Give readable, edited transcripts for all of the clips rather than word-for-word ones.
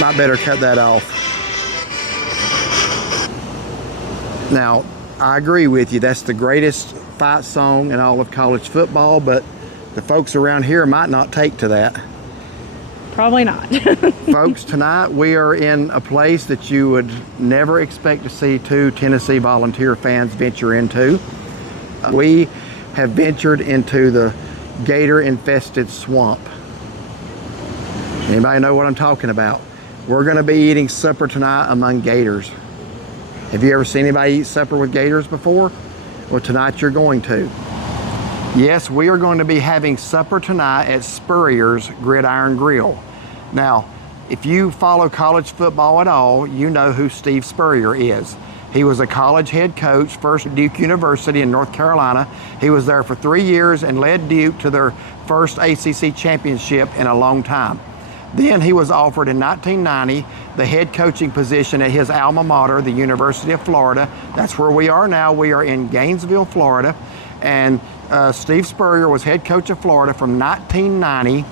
Might better cut that off. Now, I agree with you. That's the greatest fight song in all of college football, but the folks around here might not take to that. Probably not. Folks, tonight we are in a place that you would never expect to see two Tennessee Volunteer fans venture into. We have ventured into the gator-infested swamp. Anybody know what I'm talking about? We're going to be eating supper tonight among gators. Have you ever seen anybody eat supper with gators before? Well, tonight you're going to. Yes, we are going to be having supper tonight at Spurrier's Gridiron Grille. Now, if you follow college football at all, you know who Steve Spurrier is. He was a college head coach, first at Duke University in North Carolina. He was there for 3 years and led Duke to their first ACC championship in a long time. Then he was offered in 1990 the head coaching position at his alma mater, the University of Florida. That's where we are now. We are in Gainesville, Florida. And Steve Spurrier was head coach of Florida from 1990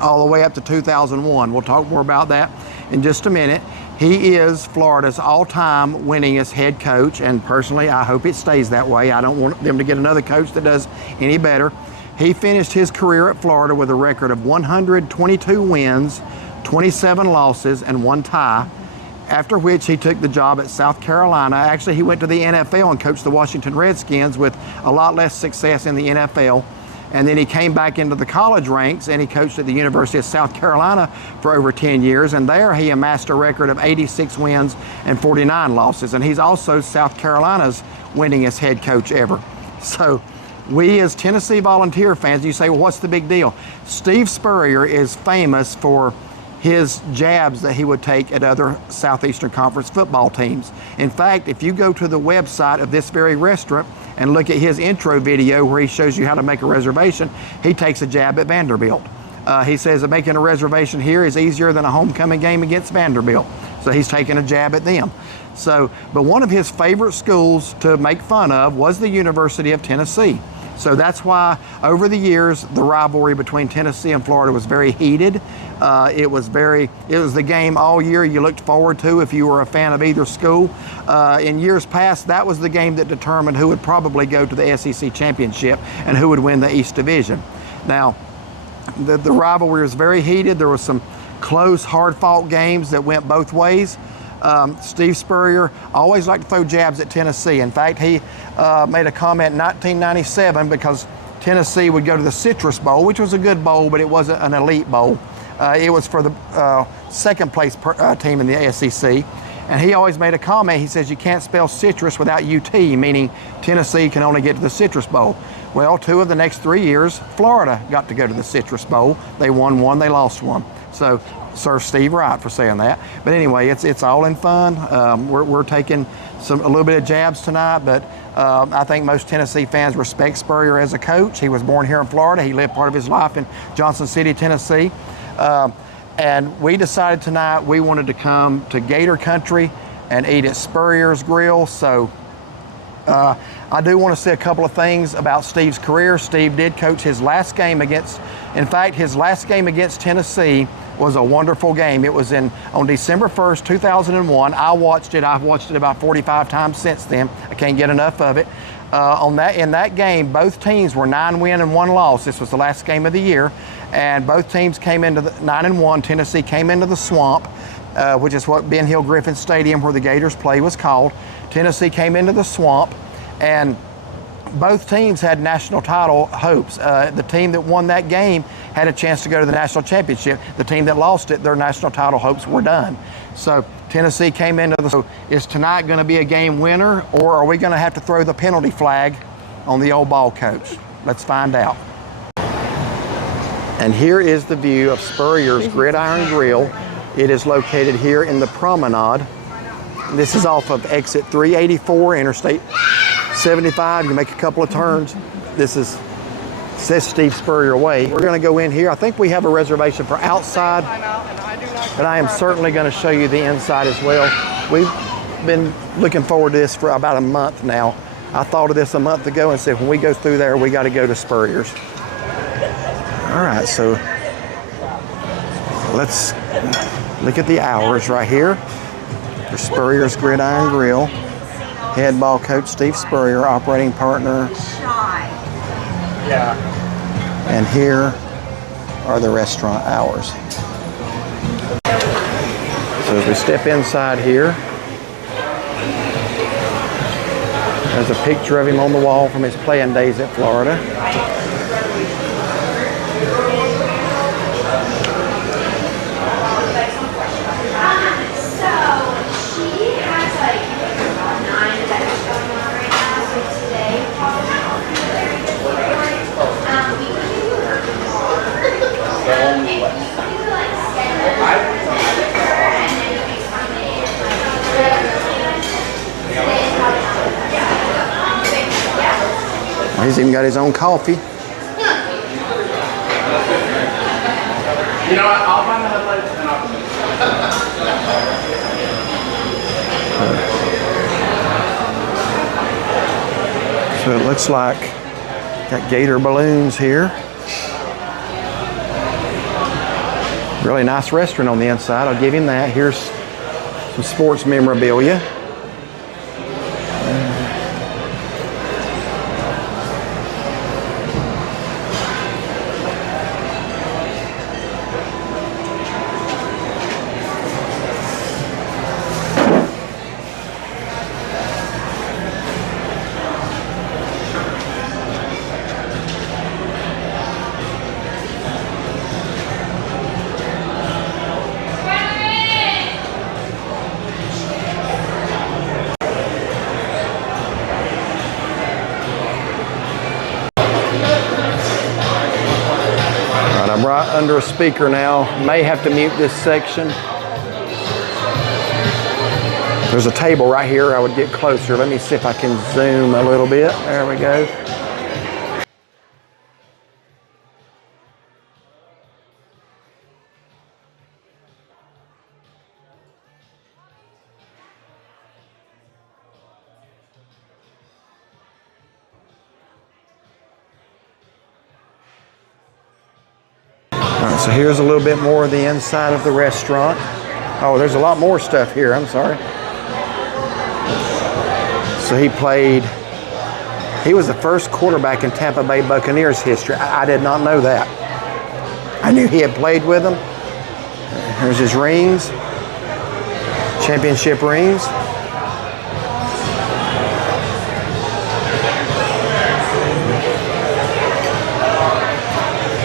all the way up to 2001. We'll talk more about that in just a minute. He is Florida's all-time winningest head coach, and personally, I hope it stays that way. I don't want them to get another coach that does any better. He finished his career at Florida with a record of 122 wins, 27 losses, and 1 tie, after which he took the job at South Carolina. Actually, he went to the NFL and coached the Washington Redskins with a lot less success in the NFL. And then he came back into the college ranks and he coached at the University of South Carolina for over 10 years. And there he amassed a record of 86 wins and 49 losses. And he's also South Carolina's winningest head coach ever. So we as Tennessee Volunteer fans, you say, well, what's the big deal? Steve Spurrier is famous for his jabs that he would take at other Southeastern Conference football teams. In fact, if you go to the website of this very restaurant and look at his intro video where he shows you how to make a reservation, he takes a jab at Vanderbilt. He says that making a reservation here is easier than a homecoming game against Vanderbilt. So he's taking a jab at them. But one of his favorite schools to make fun of was the University of Tennessee. So that's why over the years, the rivalry between Tennessee and Florida was very heated. It was the game all year you looked forward to if you were a fan of either school. In years past, that was the game that determined who would probably go to the SEC championship and who would win the East Division. Now, the rivalry was very heated. There was some close, hard-fought games that went both ways. Steve Spurrier always liked to throw jabs at Tennessee. In fact, he made a comment in 1997 because Tennessee would go to the Citrus Bowl, which was a good bowl, but it wasn't an elite bowl. It was for the second place team in the SEC. And he always made a comment. He says, you can't spell citrus without UT, meaning Tennessee can only get to the Citrus Bowl. Well, 2 of the next 3 years, Florida got to go to the Citrus Bowl. They won 1, they lost 1. So serve Steve right for saying that. But anyway, it's all in fun. We're taking a little bit of jabs tonight, but I think most Tennessee fans respect Spurrier as a coach. He was born here in Florida. He lived part of his life in Johnson City, Tennessee. And we decided tonight we wanted to come to Gator Country and eat at Spurrier's Grill. So I do want to say a couple of things about Steve's career. Steve did coach his last game against Tennessee was a wonderful game. It was on December 1st, 2001. I watched it. I've watched it about 45 times since then. I can't get enough of it. In that game, both teams were 9 win and 1 loss. This was the last game of the year. And both teams came into the 9-1. Tennessee came into the swamp, which is what Ben Hill Griffin Stadium, where the Gators play, was called. Tennessee came into the swamp, and both teams had national title hopes. The team that won that game had a chance to go to the national championship. The team that lost it, their national title hopes were done. So Tennessee came into so is tonight going to be a game winner, or are we going to have to throw the penalty flag on the old ball coach? Let's find out. And here is the view of Spurrier's Gridiron Grille. It is located here in the promenade. This is off of exit 384, Interstate 75. You make a couple of turns. This says Steve Spurrier Way. We're going to go in here. I think we have a reservation for outside, but I am certainly going to show you the inside as well. We've been looking forward to this for about a month now. I thought of this a month ago and said, when we go through there, we got to go to Spurrier's. All right, so Let's look at the hours right here. The Spurrier's Gridiron Grille. Head ball coach Steve Spurrier, operating partner. And here are the restaurant hours. So as we step inside here, there's a picture of him on the wall from his playing days at Florida. He's even got his own coffee. You know what? I'll find the headlights and I'll... So it looks like got gator balloons here. Really nice restaurant on the inside. I'll give him that. Here's some sports memorabilia. I'm right under a speaker now. May have to mute this section. There's a table right here. I would get closer. Let me see if I can zoom a little bit. There we go. So here's a little bit more of the inside of the restaurant. Oh, there's a lot more stuff here. I'm sorry. So he was the first quarterback in Tampa Bay Buccaneers history. I did not know that. I knew he had played with them. Here's his rings, championship rings.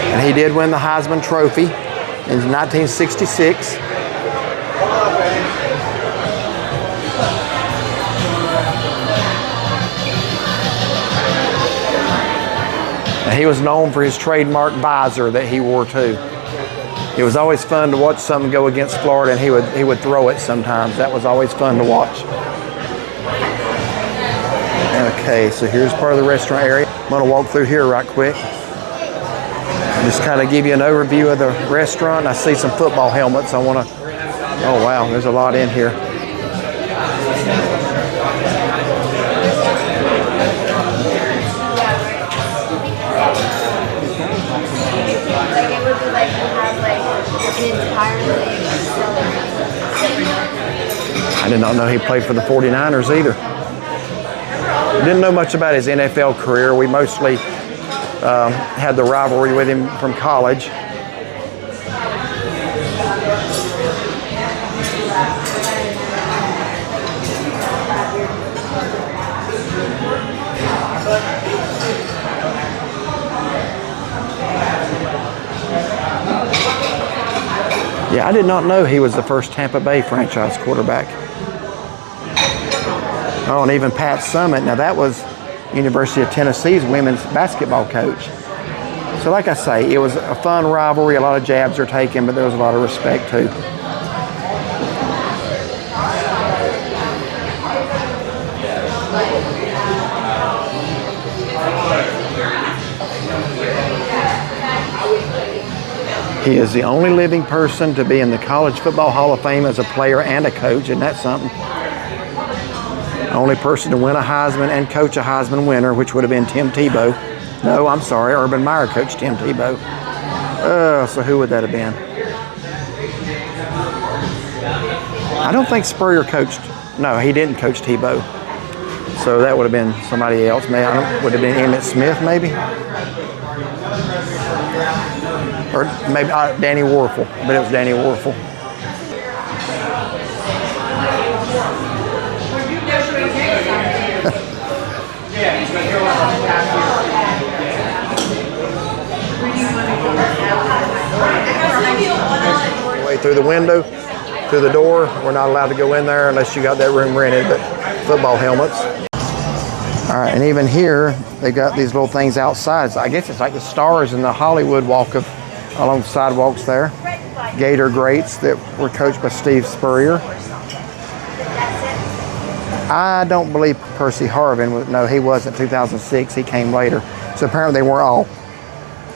And he did win the Heisman Trophy in 1966. And he was known for his trademark visor that he wore too. It was always fun to watch something go against Florida, and he would throw it sometimes. That was always fun to watch. Okay, so here's part of the restaurant area. I'm gonna walk through here right quick. Just kind of give you an overview of the restaurant. I see some football helmets. Oh wow, there's a lot in here. I did not know he played for the 49ers either. Didn't know much about his NFL career. We mostly had the rivalry with him from college. Yeah, I did not know he was the first Tampa Bay franchise quarterback. Oh, and even Pat Summitt. Now that was University of Tennessee's women's basketball coach. So like I say, it was a fun rivalry. A lot of jabs are taken, but there was a lot of respect too. He is the only living person to be in the College Football Hall of Fame as a player and a coach. Isn't that something? Only person to win a Heisman and coach a Heisman winner, which would have been Tim Tebow. No, I'm sorry, Urban Meyer coached Tim Tebow. So who would that have been? I don't think Spurrier coached. No, he didn't coach Tebow. So that would have been somebody else. Maybe would have been Emmitt Smith, maybe, or maybe Danny Warfel. But it was Danny Warfel. Way through the window, through the door. We're not allowed to go in there unless you got that room rented. But football helmets. All right, and even here, they got these little things outside. So I guess it's like the stars in the Hollywood walk along the sidewalks there. Gator greats that were coached by Steve Spurrier. I don't believe Percy Harvin was, no, he wasn't 2006, he came later. So apparently they weren't all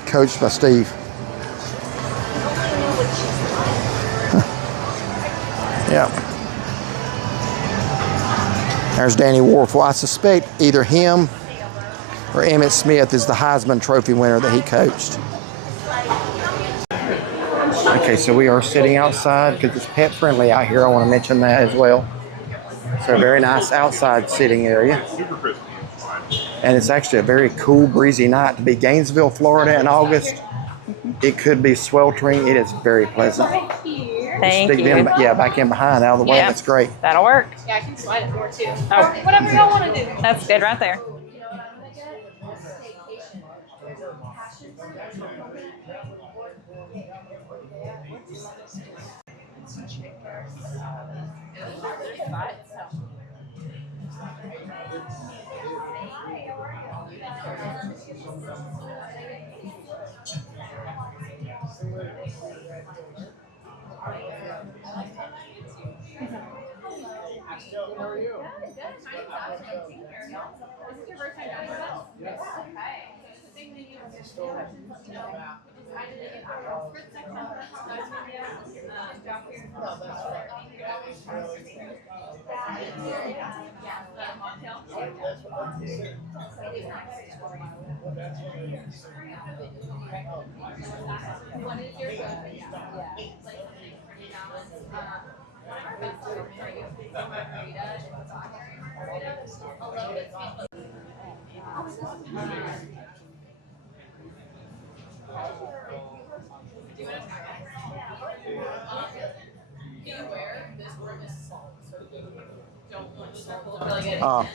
coached by Steve. Yeah. There's Danny Warfel. I suspect either him or Emmitt Smith is the Heisman Trophy winner that he coached. Okay, so we are sitting outside because it's pet friendly out here. I want to mention that as well. So a very nice outside sitting area. And it's actually a very cool, breezy night to be Gainesville, Florida in August. It could be sweltering. It is very pleasant. Thank you. Them, yeah, back in behind, out of the way. That's great. That'll work. Yeah, I can slide it more too. Oh. Whatever y'all want to do. That's good right there. How are you?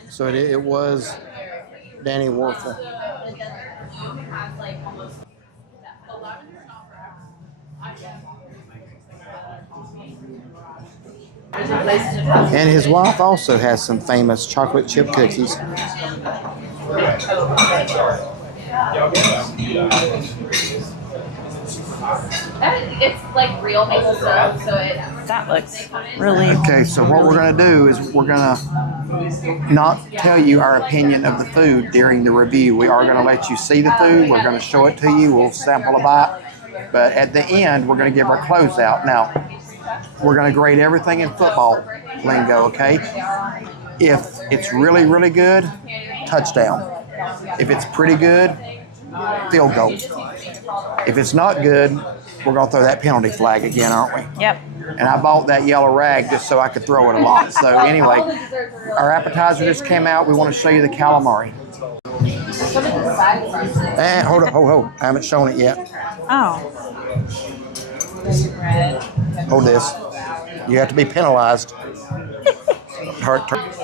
So it was Danny Warfel. And his wife also has some famous chocolate chip cookies. It's like real maple syrup, so it. That looks really. Okay, so what we're going to do is we're going to not tell you our opinion of the food during the review. We are going to let you see the food. We're going to show it to you. We'll sample a bite. But at the end, we're going to give our closeout. Now, we're going to grade everything in football lingo, okay? If it's really, really good, touchdown. If it's pretty good, field goal. If it's not good, we're going to throw that penalty flag again, aren't we? Yep. And I bought that yellow rag just so I could throw it a lot. So anyway, our appetizer just came out. We want to show you the calamari. And hold up. I haven't shown it yet. Oh. Hold this. You have to be penalized.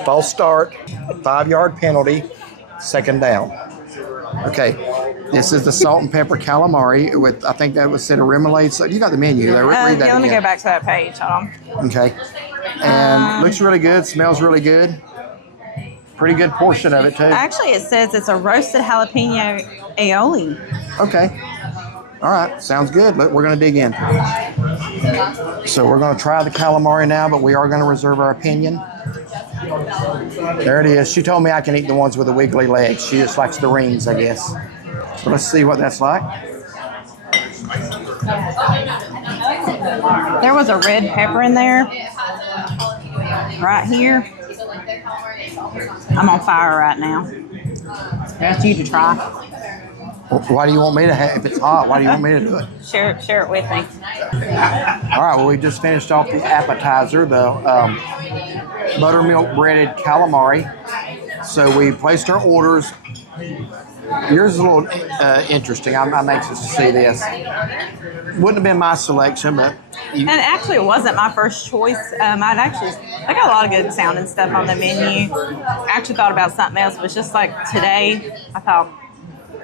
False start, 5-yard penalty, second down. Okay, this is the salt and pepper calamari with, I think that was said a remoulade. So you got the menu there. Read that Yeah, let me again. go back to that page. Hold on. Okay. And looks really good, smells really good. Pretty good portion of it too. Actually, it says it's a roasted jalapeno aioli. Okay. All right, sounds good. Look, we're going to dig in. So we're going to try the calamari now, but we are going to reserve our opinion. There it is. She told me I can eat the ones with the wiggly legs. She just likes the rings, I guess. So let's see what that's like. There was a red pepper in there. Right here. I'm on fire right now. That's you to try. Why do you want me to have, if it's hot, why do you want me to do it? Share it with me. All right, well, we just finished off the appetizer, the buttermilk breaded calamari. So we placed our orders. Yours is a little interesting. I'm anxious to see this. Wouldn't have been my selection, but And actually, it wasn't my first choice. I got a lot of good sounding stuff on the menu. I actually thought about something else, but it's just like today, I thought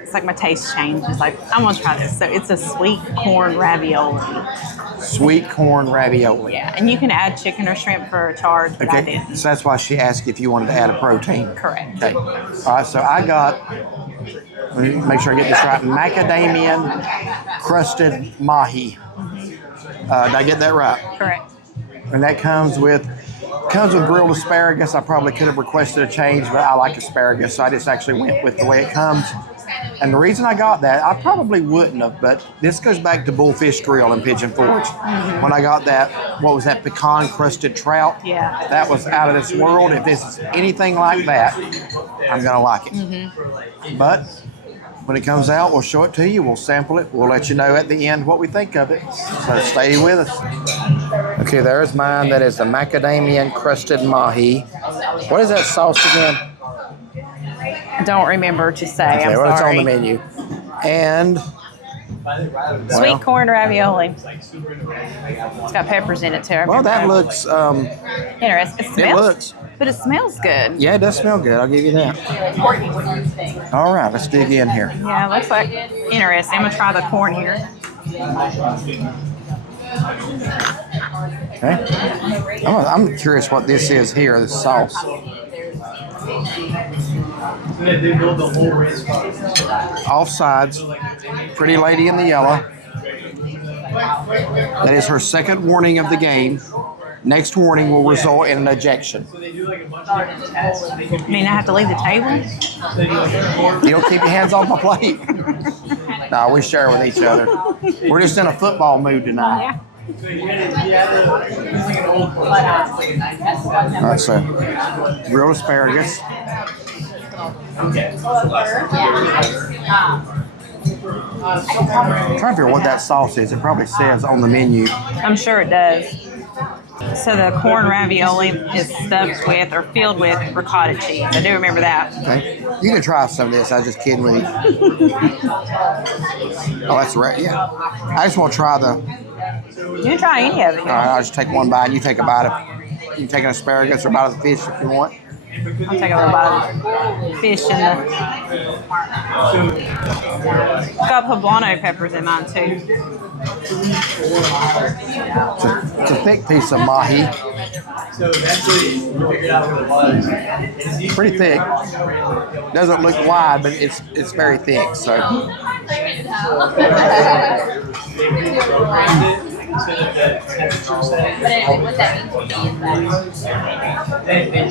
it's like my taste changed. It's like, I'm gonna try this. So it's a sweet corn ravioli. Sweet corn ravioli. Yeah, and you can add chicken or shrimp for a charge, but I Okay, didn't. so that's why she asked if you wanted to add a protein. Correct. Okay. All right, so I got, let me make sure I get this right, macadamia crusted mahi. Did I get that right? Correct. And that comes with grilled asparagus. I probably could have requested a change, but I like asparagus, so I just actually went with the way it comes. And the reason I got that, I probably wouldn't have, but this goes back to Bullfish Grill in Pigeon Forge. When I got that, what was that, pecan crusted trout? Yeah. That was out of this world. If this is anything like that, I'm gonna like it. But when it comes out, we'll show it to you, we'll sample it, we'll let you know at the end what we think of it. So stay with us. Okay, there's mine. That is the macadamia crusted mahi. What is that sauce again? I don't remember to say. Okay, I'm well, it's on sorry. the menu. And Sweet corn ravioli. It's got peppers in it too. well, that looks, Interesting. It it smells, looks, but it smells good. yeah, it does smell good. I'll give you that. All right, let's dig in here. Yeah, it looks like interesting. I'm gonna try the corn here. Okay. I'm curious what this is here, this sauce. Off sides, pretty lady in the yellow. That is her second warning of the game. Next warning will result in an ejection. I mean, I have to leave the table. You don't keep your hands off my plate. No, we share with each other. We're just in a football mood tonight. Yeah. All right, so grilled asparagus. I'm trying to figure out what that sauce is. It probably says on the menu. I'm sure it does. So the corn ravioli is stuffed with or filled with ricotta cheese. I do remember that. Okay, you can try some of this. I was just kidding with you. Oh, that's right. Yeah, I just want to try the. You can try any of it. All right, I'll just take one bite. And you take a bite of. You can take an asparagus or a bite of the fish if you want. I'll take a little bite of the fish and the. Got poblano peppers in mine too. It's a thick piece of mahi. Pretty thick. Doesn't look wide, but it's very thick. So.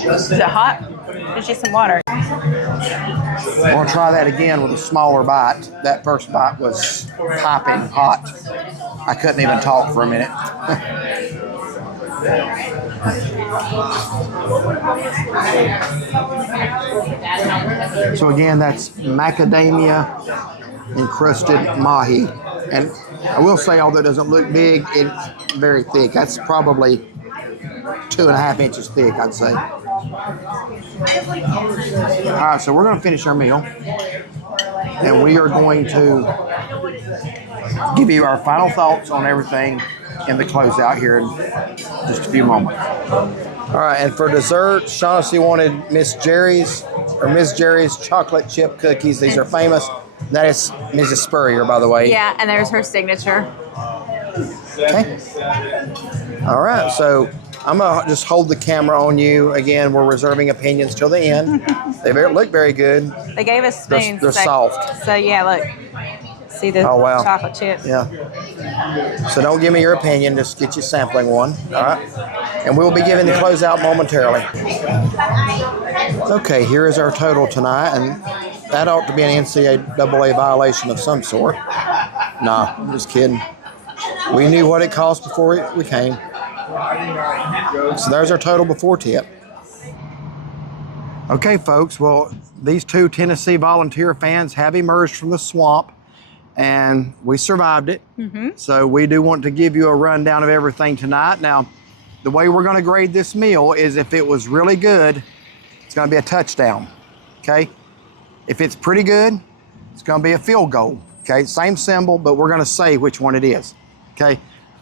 Is it hot? There's just some water. I want to try that again with a smaller bite. That first bite was popping hot. I couldn't even talk for a minute. So again, that's macadamia encrusted mahi. And I will say, although it doesn't look big, it's very thick. That's probably 2.5 inches thick, I'd say. All right, so we're going to finish our meal. And we are going to give you our final thoughts on everything in the closeout here in just a few moments. All right, and for dessert, Shaughnessy wanted Miss Jerry's chocolate chip cookies. These are famous. That is Mrs. Spurrier, by the way. Yeah, and there's her signature. Okay. All right, so I'm going to just hold the camera on you. Again, we're reserving opinions till the end. They look very good. They gave us spoons. They're soft. So yeah, look. See the chocolate chips? Yeah. So don't give me your opinion. Just get you sampling one. All right. And we'll be giving the closeout momentarily. Okay, here is our total tonight. And that ought to be an NCAA violation of some sort. Nah, I'm just kidding. We knew what it cost before we came. So there's our total before tip. Okay, folks. Well, these two Tennessee Volunteer fans have emerged from the swamp, and we survived it. So we do want to give you a rundown of everything tonight. Now, the way we're going to grade this meal is if it was really good, it's going to be a touchdown, okay? If it's pretty good, it's going to be a field goal, okay? Same symbol, but we're going to say which one it is, okay?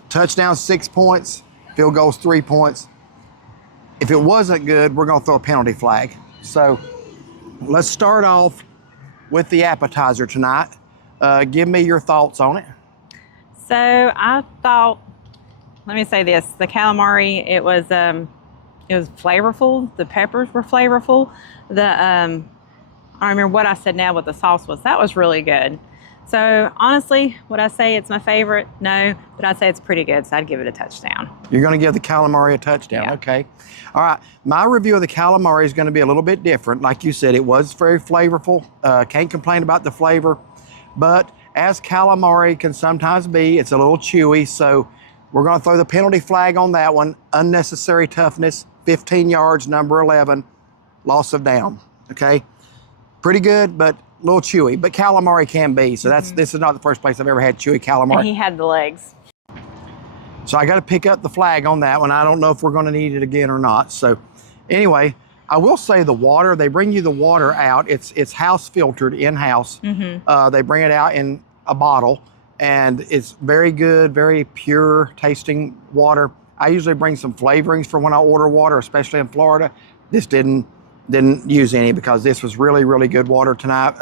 Touchdown, 6 points. Field goal's 3 points. If it wasn't good, we're going to throw a penalty flag. So let's start off with the appetizer tonight. Give me your thoughts on it. So I thought, let me say this: the calamari, it was flavorful. The peppers were flavorful. I don't remember what I said now, what the sauce was. That was really good. So honestly, would I say it's my favorite? No, but I'd say it's pretty good, so I'd give it a touchdown. You're going to give the calamari a touchdown, Yeah. Okay. All right, my review of the calamari is going to be a little bit different. Like you said, it was very flavorful. Can't complain about the flavor, but as calamari can sometimes be, it's a little chewy, so we're going to throw the penalty flag on that one. Unnecessary toughness, 15 yards, number 11, loss of down, okay? Pretty good, but a little chewy, but calamari can be. So this is not the first place I've ever had chewy calamari. And he had the legs. So I got to pick up the flag on that one. I don't know if we're going to need it again or not. So anyway, I will say the water, they bring you the water out. It's house filtered in-house. They bring it out in a bottle, and it's very good, very pure tasting water. I usually bring some flavorings for when I order water, especially in Florida. This didn't use any because this was really, really good water tonight.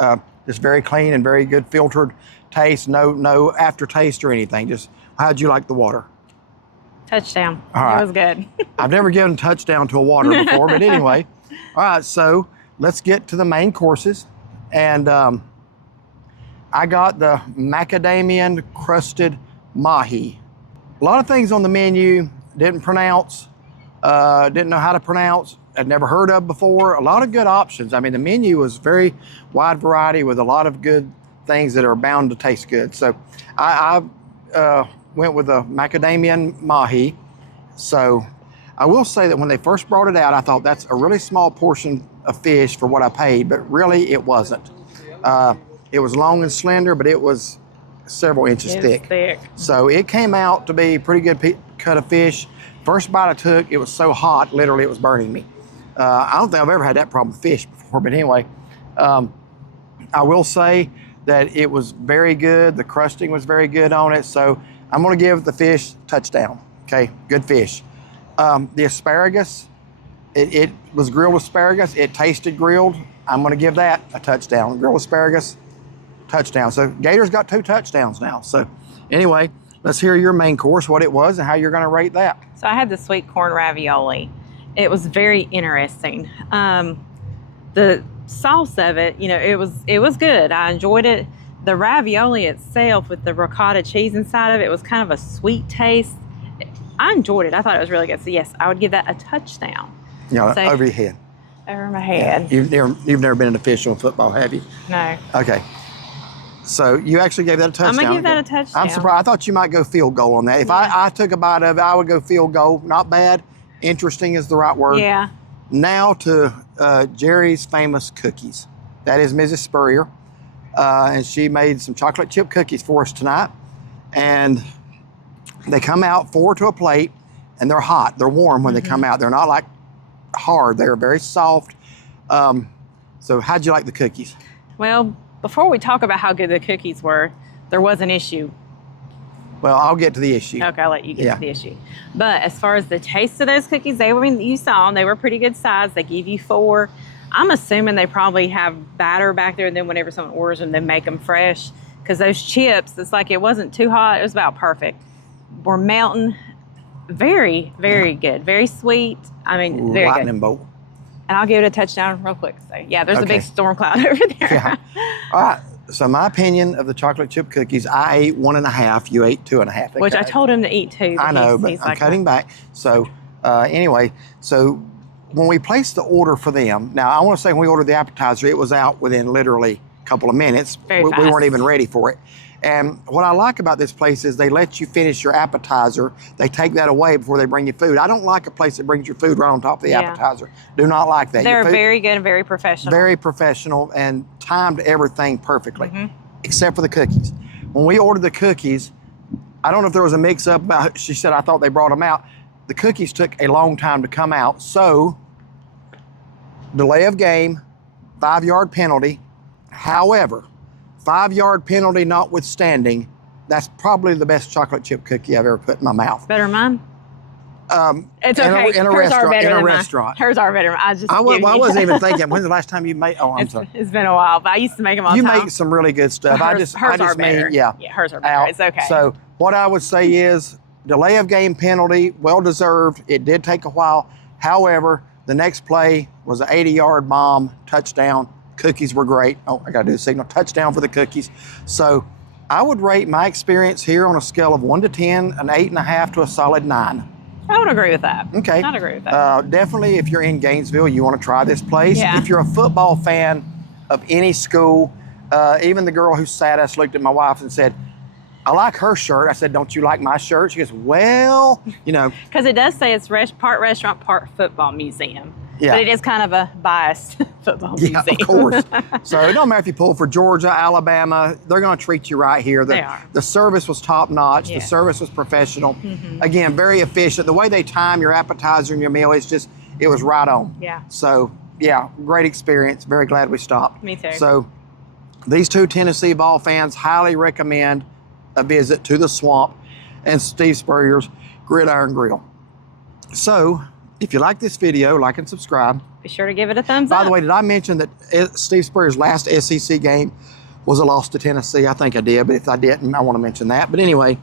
It's very clean and very good filtered taste. No aftertaste or anything. Just, how'd you like the water? Touchdown. All right. It was good. I've never given touchdown to a water before, but anyway. All right, so let's get to the main courses. And I got the macadamian crusted mahi. A lot of things on the menu didn't pronounce, didn't know how to pronounce, I'd never heard of before. A lot of good options. I mean, the menu was very wide variety with a lot of good things that are bound to taste good. So I went with the macadamian mahi. So I will say that when they first brought it out, I thought that's a really small portion of fish for what I paid, but really it wasn't. It was long and slender, but it was several inches thick. So it came out to be a pretty good cut of fish. First bite I took, it was so hot, literally it was burning me. I don't think I've ever had that problem with fish before, but anyway, I will say that it was very good. The crusting was very good on it. So I'm going to give the fish touchdown. Okay, good fish. The asparagus, it was grilled asparagus. It tasted grilled. I'm going to give that a touchdown. Grilled asparagus, touchdown. So Gators got 2 touchdowns now. So anyway, let's hear your main course, what it was and how you're going to rate that. So I had the sweet corn ravioli. It was very interesting. The sauce of it, it was good. I enjoyed it. The ravioli itself with the ricotta cheese inside of it was kind of a sweet taste. I enjoyed it. I thought it was really good. So yes, I would give that a touchdown. Yeah, So- over your head. Over my head. You've never been an official in football, have you? No. Okay. So you actually gave that a touchdown. I'm gonna give that a touchdown. I'm surprised. I thought you might go field goal on that. If I took a bite of it, I would go field goal. Not bad. Interesting is the right word. Yeah. Now to Jerry's famous cookies. That is Mrs. Spurrier. And she made some chocolate chip cookies for us tonight. And they come out 4 to a plate, and they're hot. They're warm when they come out. They're not like hard. They're very soft. So how'd you like the cookies? Well, before we talk about how good the cookies were, there was an issue. Well, I'll get to the issue. Okay, I'll let you get to the issue. But as far as the taste of those cookies, you saw them. They were pretty good size. They give you 4. I'm assuming they probably have batter back there, and then whenever someone orders them, they make them fresh. Because those chips, it's like it wasn't too hot. It was about perfect. We're melting. Very, very good. Very sweet. I mean, very lightning good. bolt. And I'll give it a touchdown real quick. So, yeah, there's a Okay. big storm cloud over there. Yeah. All right. So my opinion of the chocolate chip cookies, I ate 1.5. You ate 2.5. Which I told him to eat 2. I know, but he's I'm like, cutting back. So anyway, so when we placed the order for them, now I want to say when we ordered the appetizer, it was out within literally a couple of minutes. Very we fast. weren't even ready for it. And what I like about this place is they let you finish your appetizer. They take that away before they bring you food. I don't like a place that brings your food right on top of the appetizer. Do not like that. They're very good and very professional. Very professional and timed everything perfectly, except for the cookies. When we ordered the cookies, I don't know if there was a mix-up about, she said, I thought they brought them out. The cookies took a long time to come out. So, delay of game, 5-yard penalty. However, 5-yard penalty notwithstanding, that's probably the best chocolate chip cookie I've ever put in my mouth. Better than mine? It's okay. In a Hers are restaurant. better In a than restaurant. mine. Hers are better than mine. I wasn't even thinking, when's the last time you made, oh, I'm sorry. It's been a while, but I used to make them all the time. You make some really good stuff. Hers are better. Yeah, hers are better. out. It's okay. So what I would say is delay of game penalty, well deserved. It did take a while. However, the next play was an 80-yard bomb, touchdown. Cookies were great. Oh, I gotta do the signal. Touchdown for the cookies. So I would rate my experience here on a scale of 1 to 10, an 8.5 to a solid 9. I would agree with that. Okay. I'd agree with that. Definitely, if you're in Gainesville, you want to try this place. Yeah. If you're a football fan of any school, even the girl who sat us looked at my wife and said, I like her shirt. I said, don't you like my shirt? She goes, well, Because it does say it's part restaurant, part football museum. Yeah. But it is kind of a biased football museum. Yeah, of course. So it don't matter if you pull for Georgia, Alabama, they're going to treat you right here. They are. The service was top notch. Yeah. The service was professional. Again, very efficient. The way they time your appetizer and your meal, it was right on. Yeah. So, yeah, great experience. Very glad we stopped. Me too. So these two Tennessee ball fans highly recommend a visit to the Swamp and Steve Spurrier's Gridiron Grille. So, if you like this video, like and subscribe. Be sure to give it a thumbs up. By the way, did I mention that Steve Spurrier's last SEC game was a loss to Tennessee? I think I did, but if I didn't, I want to mention that. But anyway,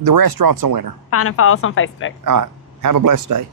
the restaurant's a winner. Find and follow us on Facebook. All right. Have a blessed day.